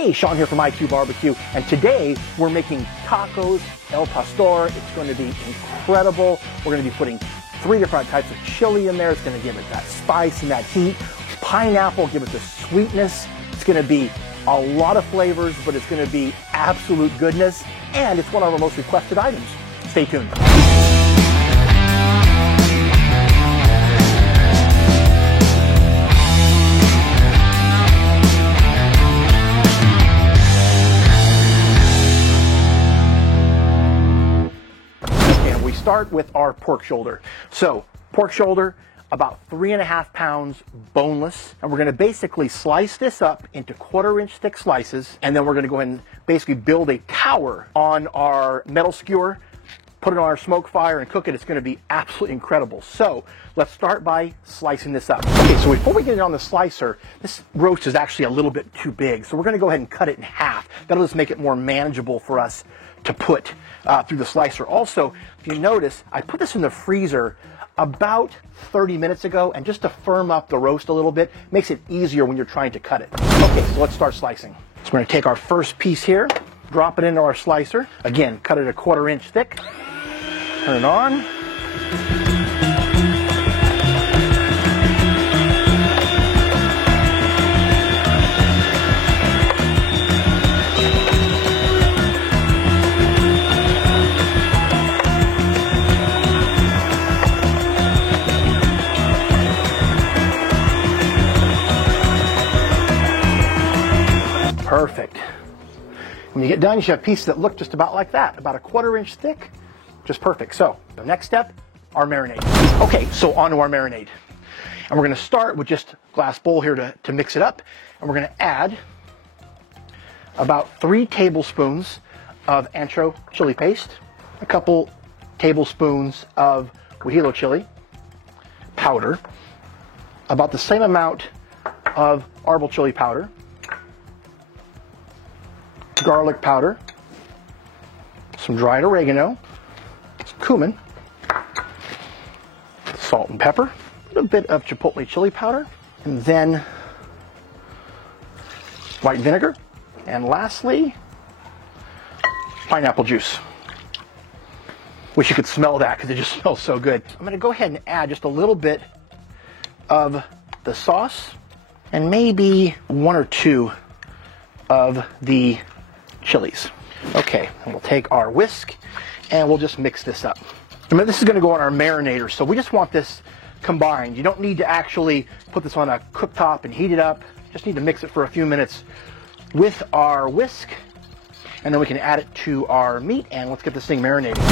Hey, Sean here from IQ Barbecue, and today we're making tacos El Pastor. It's going to be incredible. We're going to be putting 3 different types of chili in there. It's going to give it that spice and that heat. Pineapple, give it the sweetness. It's going to be a lot of flavors, but it's going to be absolute goodness, and it's one of our most requested items. Stay tuned. Start with our pork shoulder. So pork shoulder, about 3.5 pounds boneless, and we're going to basically slice this up into 1/4-inch thick slices, and then we're going to go ahead and basically build a tower on our metal skewer, put it on our smoke fire and cook it. It's going to be absolutely incredible. So let's start by slicing this up. Okay, so before we get it on the slicer, this roast is actually a little bit too big, so we're going to go ahead and cut it in half. That'll just make it more manageable for us to put through the slicer. Also, if you notice, I put this in the freezer about 30 minutes ago, and just to firm up the roast a little bit, makes it easier when you're trying to cut it. Okay, so let's start slicing. So we're going to take our first piece here, drop it into our slicer. Again, cut it 1/4-inch thick. Turn it on. Perfect. When you get done, you should have pieces that look just about like that, about 1/4-inch thick. Just perfect. So the next step, our marinade. Okay, so on to our marinade. And we're going to start with just a glass bowl here to mix it up. And we're going to add about 3 tablespoons of ancho chili paste, a couple tablespoons of guajillo chili powder, about the same amount of arbol chili powder, garlic powder, some dried oregano, some cumin, salt and pepper, a little bit of chipotle chili powder, and then white vinegar, and lastly, pineapple juice. Wish you could smell that because it just smells so good. I'm going to go ahead and add just a little bit of the sauce and maybe 1 or 2 of the chilies. Okay, and we'll take our whisk and we'll just mix this up. Remember, this is going to go on our marinator, so we just want this combined. You don't need to actually put this on a cooktop and heat it up. Just need to mix it for a few minutes with our whisk, and then we can add it to our meat, and let's get this thing marinated.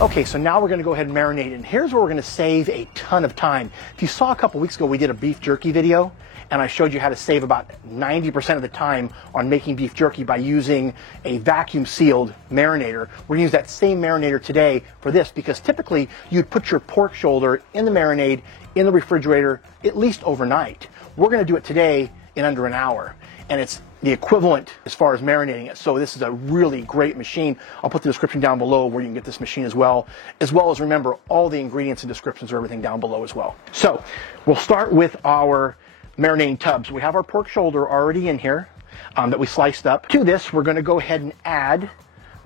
Okay, so now we're going to go ahead and marinate, and here's where we're going to save a ton of time. If you saw a couple weeks ago, we did a beef jerky video, and I showed you how to save about 90% of the time on making beef jerky by using a vacuum sealed marinator. We're going to use that same marinator today for this, because typically you'd put your pork shoulder in the marinade in the refrigerator at least overnight. We're going to do it today in under an hour, and it's the equivalent as far as marinating it. So this is a really great machine. I'll put the description down below where you can get this machine as well as remember all the ingredients and descriptions of everything down below as well. So we'll start with our marinating tubs. We have our pork shoulder already in here that we sliced up. To this, we're going to go ahead and add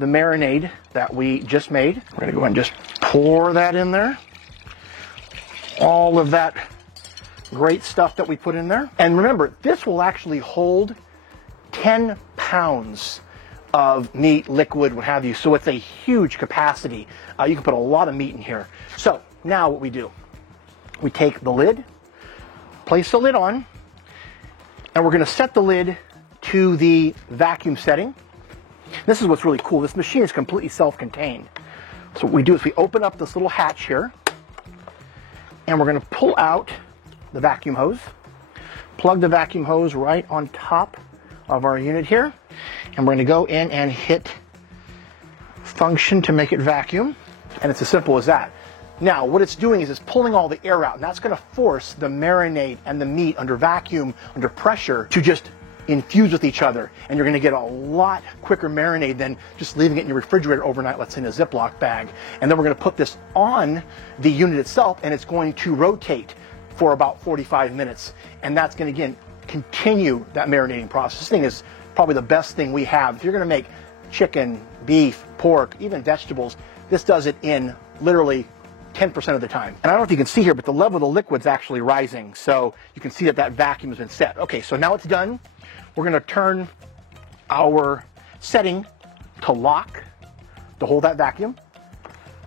the marinade that we just made. We're going to go ahead and just pour that in there. All of that great stuff that we put in there. And remember, this will actually hold 10 pounds of meat, liquid, what have you. So it's a huge capacity. You can put a lot of meat in here. So now what we do, we take the lid, place the lid on, and we're going to set the lid to the vacuum setting. This is what's really cool. This machine is completely self-contained. So what we do is we open up this little hatch here, and we're going to pull out the vacuum hose, plug the vacuum hose right on top of our unit here, and we're going to go in and hit function to make it vacuum, and it's as simple as that. Now, what it's doing is it's pulling all the air out, and that's going to force the marinade and the meat under vacuum, under pressure, to just infuse with each other. And you're going to get a lot quicker marinade than just leaving it in your refrigerator overnight, let's say in a Ziploc bag. And then we're going to put this on the unit itself, and it's going to rotate for about 45 minutes. And that's going to, again, continue that marinating process. This thing is probably the best thing we have. If you're gonna make chicken, beef, pork, even vegetables, this does it in literally 10% of the time. And I don't know if you can see here, but the level of the liquid's actually rising. So you can see that that vacuum has been set. Okay, so now it's done. We're gonna turn our setting to lock to hold that vacuum.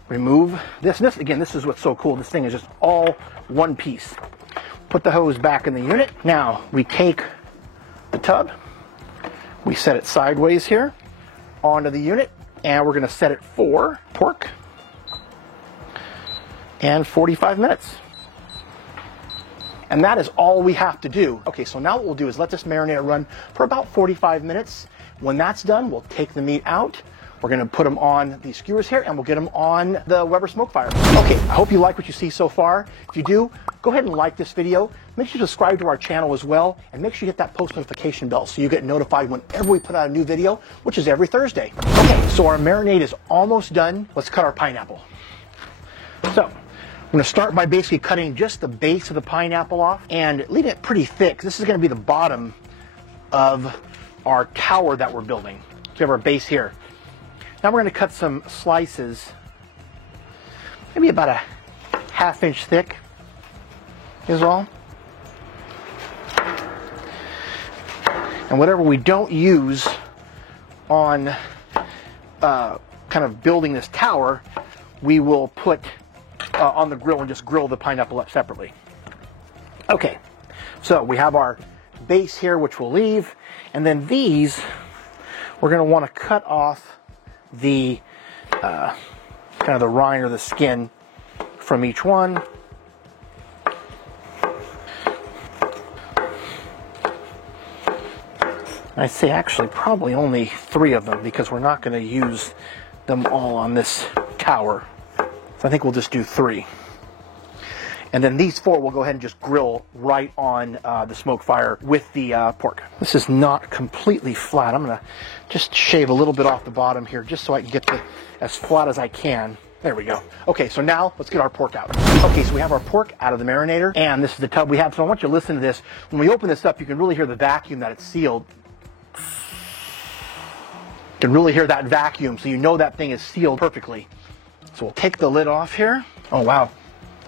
Remove this. This, again, this is what's so cool. This thing is just all one piece. Put the hose back in the unit. Now we take the tub, we set it sideways here onto the unit, and we're gonna set it for pork and 45 minutes. And that is all we have to do. Okay, so now what we'll do is let this marinade run for about 45 minutes. When that's done, we'll take the meat out. We're gonna put them on these skewers here, and we'll get them on the Weber SmokeFire. Okay, I hope you like what you see so far. If you do, go ahead and like this video. Make sure you subscribe to our channel as well, and make sure you hit that post notification bell so you get notified whenever we put out a new video, which is every Thursday. Okay, so our marinade is almost done. Let's cut our pineapple. So, I'm gonna start by basically cutting just the base of the pineapple off and leaving it pretty thick. This is gonna be the bottom of our tower that we're building. So we have our base here. Now we're going to cut some slices, maybe about a ½ inch thick is all. And whatever we don't use on kind of building this tower, we will put on the grill and just grill the pineapple up separately. Okay, so we have our base here, which we'll leave, and then these, we're going to want to cut off the kind of the rind or the skin from each one. I'd say actually probably only 3 of them because we're not going to use them all on this tower. So I think we'll just do 3. And then these 4 we'll go ahead and just grill right on the SmokeFire with the pork. This is not completely flat. I'm gonna just shave a little bit off the bottom here just so I can get the as flat as I can. There we go. Okay, so now let's get our pork out. Okay, so we have our pork out of the marinator, and this is the tub we have. So I want you to listen to this. When we open this up, you can really hear the vacuum that it's sealed. You can really hear that vacuum, so you know that thing is sealed perfectly. So we'll take the lid off here. Oh, wow.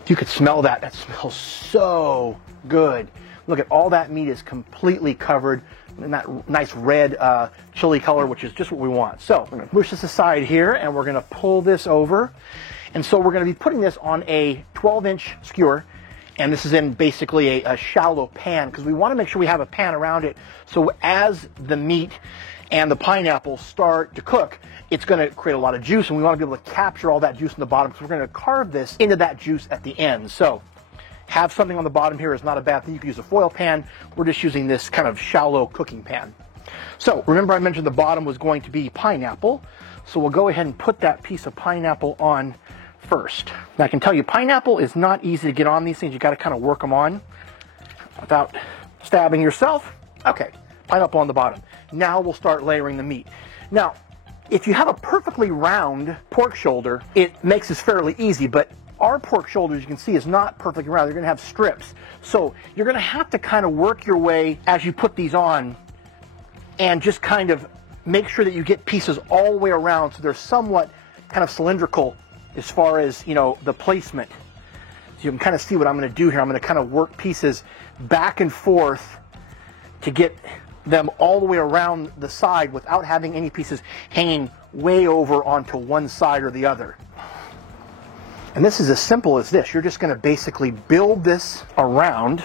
You could smell that. That smells so good. Look at all that meat is completely covered in that nice red chili color, which is just what we want. So we're going to push this aside here, and we're going to pull this over. And so we're going to be putting this on a 12-inch skewer, and this is in basically a shallow pan because we want to make sure we have a pan around it. So as the meat and the pineapple start to cook, it's going to create a lot of juice, and we want to be able to capture all that juice in the bottom because we're going to carve this into that juice at the end. So have something on the bottom here is not a bad thing. You can use a foil pan. We're just using this kind of shallow cooking pan. So remember I mentioned the bottom was going to be pineapple. So we'll go ahead and put that piece of pineapple on first. Now I can tell you pineapple is not easy to get on these things. You got to kind of work them on without stabbing yourself. Okay, pineapple on the bottom. Now we'll start layering the meat. Now, if you have a perfectly round pork shoulder, it makes this fairly easy, but our pork shoulder, as you can see, is not perfectly round. They're going to have strips. So you're going to have to kind of work your way as you put these on and just kind of make sure that you get pieces all the way around so they're somewhat kind of cylindrical as far as, you know, the placement. So you can kind of see what I'm going to do here. I'm going to kind of work pieces back and forth to get them all the way around the side without having any pieces hanging way over onto one side or the other. And this is as simple as this. You're just going to basically build this around,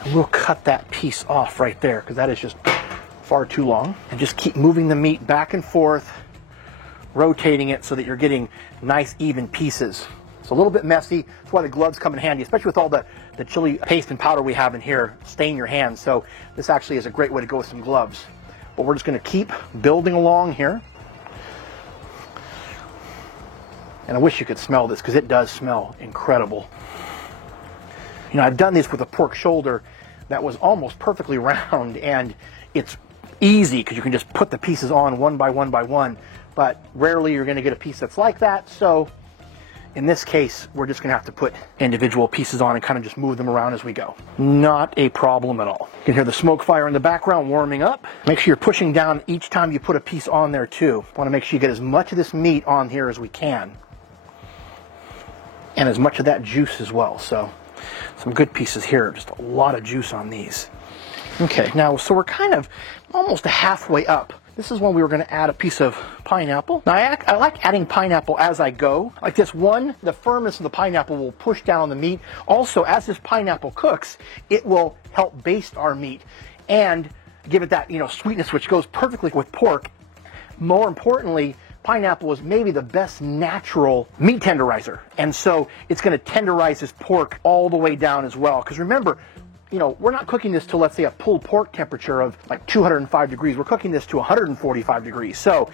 and we'll cut that piece off right there because that is just far too long. And just keep moving the meat back and forth, rotating it so that you're getting nice even pieces. It's a little bit messy. That's why the gloves come in handy, especially with all the chili paste and powder we have in here. Stain your hands. So this actually is a great way to go with some gloves. But we're just going to keep building along here. And I wish you could smell this because it does smell incredible. You know, I've done this with a pork shoulder that was almost perfectly round, and it's easy because you can just put the pieces on one by one by one, but rarely you're going to get a piece that's like that. So In this case, we're just gonna have to put individual pieces on and kind of just move them around as we go. Not a problem at all. You can hear the smoke fire in the background warming up. Make sure you're pushing down each time you put a piece on there too. Want to make sure you get as much of this meat on here as we can. And as much of that juice as well. So some good pieces here, just a lot of juice on these. Okay, now, so we're kind of almost halfway up. This is when we were going to add a piece of pineapple. Now, I like adding pineapple as I go. Like this one, the firmness of the pineapple will push down on the meat. Also, as this pineapple cooks, it will help baste our meat and give it that, sweetness which goes perfectly with pork. More importantly, pineapple is maybe the best natural meat tenderizer. And so it's going to tenderize this pork all the way down as well. Because remember, we're not cooking this to, let's say, a pulled pork temperature of like 205 degrees. We're cooking this to 145 degrees. So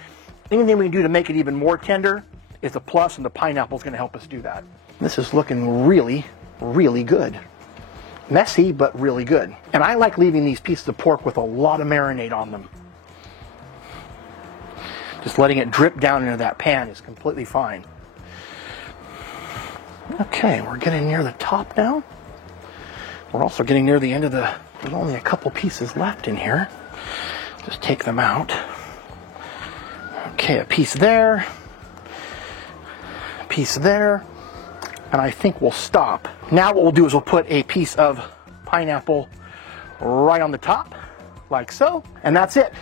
anything we can do to make it even more tender is a plus, and the pineapple is going to help us do that. This is looking really, really good. Messy, but really good. And I like leaving these pieces of pork with a lot of marinade on them. Just letting it drip down into that pan is completely fine. Okay, we're getting near the top now. We're also getting near the end of there's only a couple pieces left in here. Just take them out. Okay, a piece there, a piece there, and I think we'll stop. Now what we'll do is we'll put a piece of pineapple right on the top, like so, and that's it.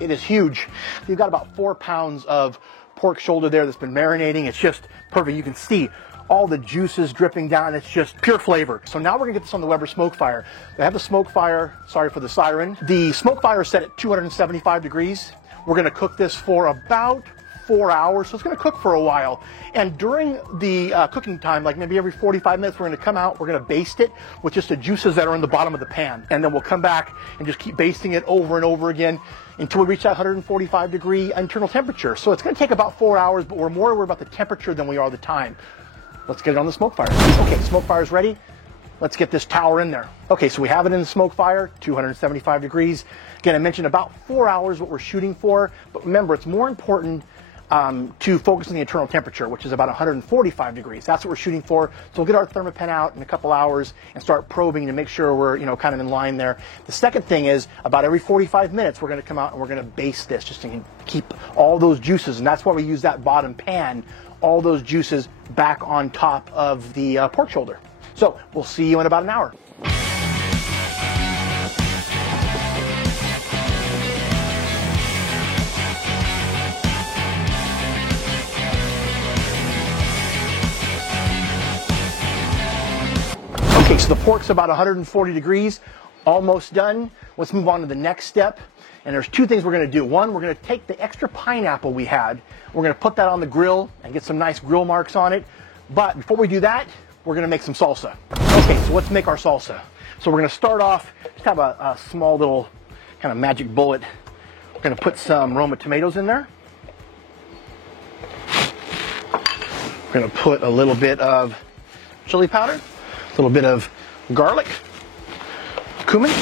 It is huge. You've got about 4 pounds of pork shoulder there that's been marinating. It's just perfect. You can see all the juices dripping down. It's just pure flavor. So now we're gonna get this on the Weber smoke fire. They have the smoke fire, sorry for the siren. The smoke fire is set at 275 degrees. We're gonna cook this for about 4 hours, so it's gonna cook for a while. And during the cooking time, like maybe every 45 minutes, we're gonna come out, we're gonna baste it with just the juices that are in the bottom of the pan. And then we'll come back and just keep basting it over and over again until we reach that 145 degree internal temperature. So it's gonna take about 4 hours, but we're more worried about the temperature than we are the time. Let's get it on the smoke fire. Okay, smoke fire is ready. Let's get this tower in there. Okay, so we have it in the smoke fire, 275 degrees. Again, I mentioned about 4 hours what we're shooting for, but remember, it's more important to focus on the internal temperature, which is about 145 degrees. That's what we're shooting for. So we'll get our Thermapen out in a couple hours and start probing to make sure we're, kind of in line there. The second thing is about every 45 minutes, we're gonna come out and we're gonna baste this just to keep all those juices, and that's why we use that bottom pan, all those juices back on top of the pork shoulder. So we'll see you in about an hour. Okay, so the pork's about 140 degrees, almost done. Let's move on to the next step. And there's two things we're gonna do. One, we're gonna take the extra pineapple we had, we're gonna put that on the grill and get some nice grill marks on it. But before we do that, we're gonna make some salsa. Okay, so let's make our salsa. So we're gonna start off, just have a small little kind of magic bullet. We're gonna put some Roma tomatoes in there. We're gonna put a little bit of chili powder, a little bit of garlic, cumin,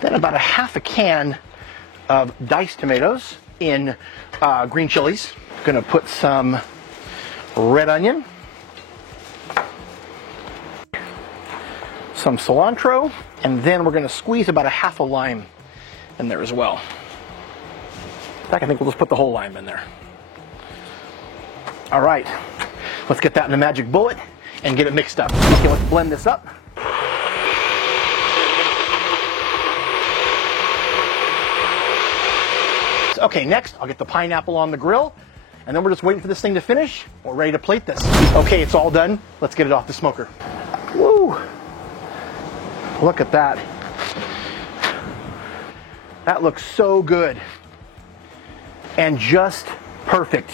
then about a half a can of diced tomatoes in green chilies. Gonna put some red onion, some cilantro, and then we're gonna squeeze about a half a lime in there as well. In fact, I think we'll just put the whole lime in there. All right, let's get that in a magic bullet and get it mixed up. Okay, let's blend this up. Okay, next I'll get the pineapple on the grill, and then we're just waiting for this thing to finish. We're ready to plate this. Okay, it's all done. Let's get it off the smoker. Woo! Look at that. That looks so good. And just perfect.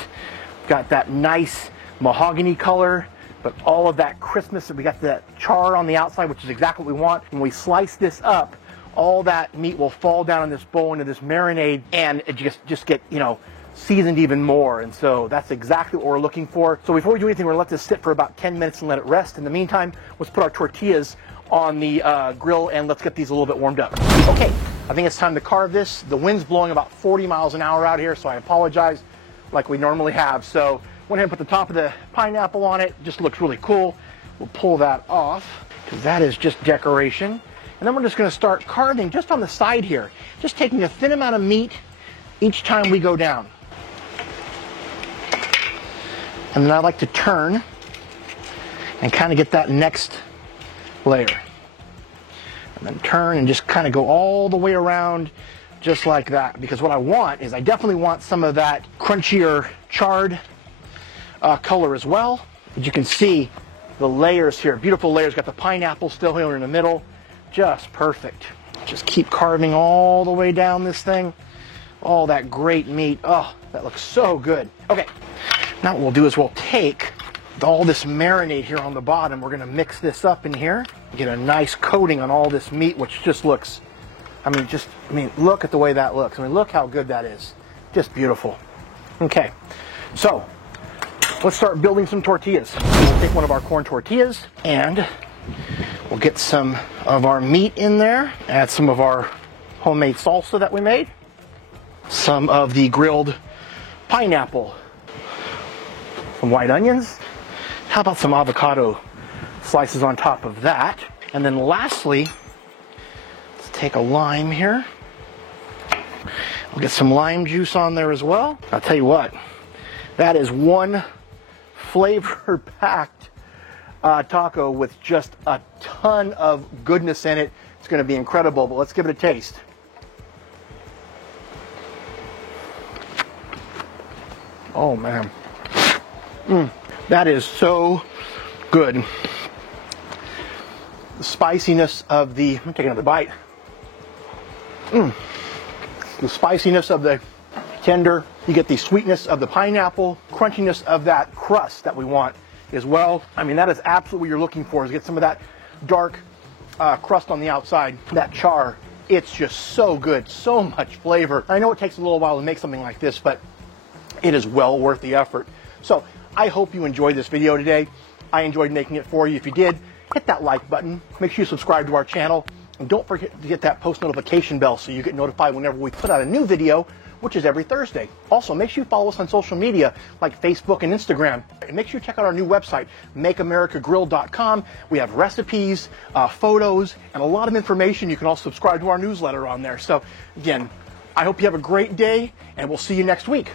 Got that nice mahogany color, but all of that crispness. We got that char on the outside, which is exactly what we want. When we slice this up, all that meat will fall down in this bowl into this marinade, and it just get, seasoned even more. And so that's exactly what we're looking for. So before we do anything, we're gonna let this sit for about 10 minutes and let it rest. In the meantime, let's put our tortillas on the grill and let's get these a little bit warmed up. Okay, I think it's time to carve this. The wind's blowing about 40 miles an hour out here, so I apologize like we normally have. So Went ahead and put the top of the pineapple on it. Just looks really cool. We'll pull that off because that is just decoration. And then we're just going to start carving just on the side here. Just taking a thin amount of meat each time we go down. And then I like to turn and kind of get that next layer. And then turn and just kind of go all the way around just like that. Because what I want is I definitely want some of that crunchier charred color as well. As you can see, the layers here, beautiful layers. Got the pineapple still here in the middle. Just perfect. Just keep carving all the way down this thing. All that great meat. Oh, that looks so good. Okay, now what we'll do is we'll take all this marinade here on the bottom. We're gonna mix this up in here. Get a nice coating on all this meat, which just looks, I mean, look at the way that looks. I mean, look how good that is. Just beautiful. Okay, so let's start building some tortillas. We'll take one of our corn tortillas and we'll get some of our meat in there. Add some of our homemade salsa that we made. Some of the grilled pineapple. Some white onions. How about some avocado slices on top of that? And then lastly, let's take a lime here. We'll get some lime juice on there as well. I'll tell you what, that is one flavor-packed taco with just a ton of goodness in it. It's going to be incredible, but let's give it a taste. Oh man, that is so good. The spiciness of the, I'm taking another bite. The spiciness of the tender. You get the sweetness of the pineapple, crunchiness of that crust that we want as well. I mean, that is absolutely what you're looking for, is get some of that dark crust on the outside, that char. It's just so good, so much flavor. I know it takes a little while to make something like this, but it is well worth the effort. So I hope you enjoyed this video today. I enjoyed making it for you. If you did, hit that like button. Make sure you subscribe to our channel. And don't forget to hit that post notification bell so you get notified whenever we put out a new video, which is every Thursday. Also, make sure you follow us on social media like Facebook and Instagram. And make sure you check out our new website, makeamericagrill.com. We have recipes, photos, and a lot of information. You can also subscribe to our newsletter on there. So again, I hope you have a great day, and we'll see you next week.